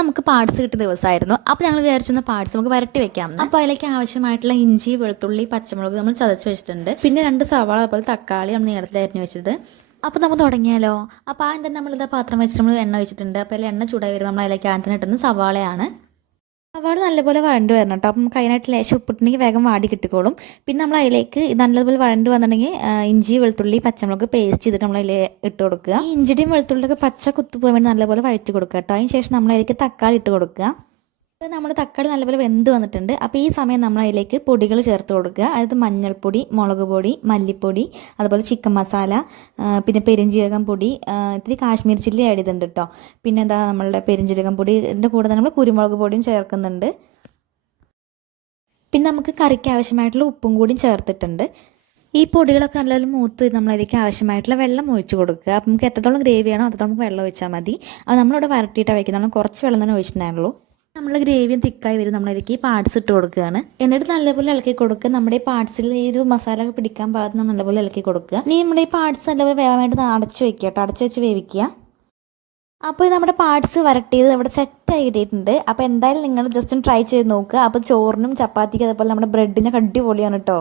നമുക്ക് പാർട്സ് കിട്ടിയ ദിവസമായിരുന്നു അപ്പോൾ ഞങ്ങൾ വിചാരിച്ചിരുന്ന പാർട്സ് നമുക്ക് വരട്ടി വെക്കാം. അപ്പോൾ അതിലേക്ക് ആവശ്യമായിട്ടുള്ള ഇഞ്ചി വെളുത്തുള്ളി പച്ചമുളക് നമ്മൾ ചതച്ച് വെച്ചിട്ടുണ്ട്. പിന്നെ രണ്ട് സവാള അതുപോലെ തക്കാളി നമ്മൾ നേരത്തെ അരിഞ്ഞു വെച്ചത്. അപ്പോൾ നമുക്ക് തുടങ്ങിയാലോ? അപ്പോൾ ആദ്യം തന്നെ നമ്മളിതാ പാത്രം വെച്ചിട്ട് നമ്മൾ എണ്ണ വെച്ചിട്ടുണ്ട് അപ്പോൾ അതിൽ എണ്ണ ചൂടായി വരുമ്പോൾ നമ്മൾ അതിലേക്ക് ആദ്യം ഇട്ടുന്നത് സവാളയാണ്. സവാള നല്ലപോലെ വഴണ്ട് വരണം കേട്ടോ അപ്പം നമുക്ക് അതിനായിട്ട് ലേശം ഉപ്പിട്ടുണ്ടെങ്കിൽ വേഗം വാടി കിട്ടിക്കോളും. പിന്നെ നമ്മൾ അതിലേക്ക് നല്ലപോലെ വഴണ്ട് വന്നിട്ടുണ്ടെങ്കിൽ ഇഞ്ചി വെളുത്തുള്ളി പച്ചമുളക് പേസ്റ്റ് ചെയ്തിട്ട് നമ്മൾ അതിൽ ഇട്ട് കൊടുക്കുക. ഈ ഇഞ്ചിയുടെയും വെളുത്തുള്ളിയൊക്കെ പച്ച കുത്തുപോകാൻ വേണ്ടി നല്ലപോലെ വഴറ്റി കൊടുക്കുക കേട്ടോ അതിന് ശേഷം നമ്മൾ അതിലേക്ക് തക്കാളി ഇട്ട് കൊടുക്കുക. ഇത് നമ്മൾ തക്കാളി നല്ലപോലെ വെന്ത് വന്നിട്ടുണ്ട്. അപ്പോൾ ഈ സമയം നമ്മൾ അതിലേക്ക് പൊടികൾ ചേർത്ത് കൊടുക്കുക. അതായത് മഞ്ഞൾപ്പൊടി മുളക് പൊടി മല്ലിപ്പൊടി അതുപോലെ ചിക്കൻ മസാല പിന്നെ പെരിഞ്ജീരകം പൊടി ഇത്തിരി കാശ്മീർ ചില്ലി ആഡ് ചെയ്തിട്ടുണ്ട് കേട്ടോ പിന്നെ എന്താ നമ്മളുടെ പെരിഞ്ജീരകം പൊടി ഇതിന്റെ കൂടെ നമ്മൾ കുരുമുളക് പൊടിയും ചേർക്കുന്നുണ്ട്. പിന്നെ നമുക്ക് കറിക്ക് ആവശ്യമായിട്ടുള്ള ഉപ്പും കൂടിയും ചേർത്തിട്ടുണ്ട്. ഈ പൊടികളൊക്കെ നല്ലപോലെ മൂത്ത് നമ്മളതിലേക്ക് ആവശ്യമായിട്ടുള്ള വെള്ളം ഒഴിച്ച് കൊടുക്കുക. അപ്പം നമുക്ക് എത്രത്തോളം ഗ്രേവി വേണോ അത്രത്തോളം വെള്ളം ഒഴിച്ചാൽ മതി. അത് നമ്മളിവിടെ വരട്ടിയിട്ടാണ് വയ്ക്കുന്നത് നമ്മൾ കുറച്ച് വെള്ളം തന്നെ ഒഴിച്ചിട്ടുണ്ടായുള്ളൂ നമ്മൾ ഗ്രേവിയും തിക്കായി വരും. നമ്മളതിലേക്ക് ഈ പാർട്സ് ഇട്ട് കൊടുക്കുകയാണ്. എന്നിട്ട് നല്ലപോലെ ഇളക്കി കൊടുക്കുക. നമ്മുടെ ഈ പാർട്സിൽ ഈ ഒരു മസാല പിടിക്കാൻ പാകത്തിന് നല്ലപോലെ ഇളക്കി കൊടുക്കുക. ഇനി നമ്മുടെ ഈ പാർട്സ് നല്ലപോലെ വേവാൻ വേണ്ടി അടച്ചു വെക്കുക കേട്ടോ. അടച്ച് വെച്ച് വേവിക്കുക. അപ്പോൾ നമ്മുടെ പാർട്സ് വരട്ടിയത് ഇവിടെ സെറ്റ് ആയിട്ടുണ്ട് അപ്പോൾ എന്തായാലും നിങ്ങൾ ജസ്റ്റ് ഒന്ന് ട്രൈ ചെയ്ത് നോക്കുക. അപ്പോൾ ചോറിനും ചപ്പാത്തിക്ക് അതുപോലെ നമ്മുടെ ബ്രെഡിനൊക്കെ അടിപൊളിയാണ് കേട്ടോ.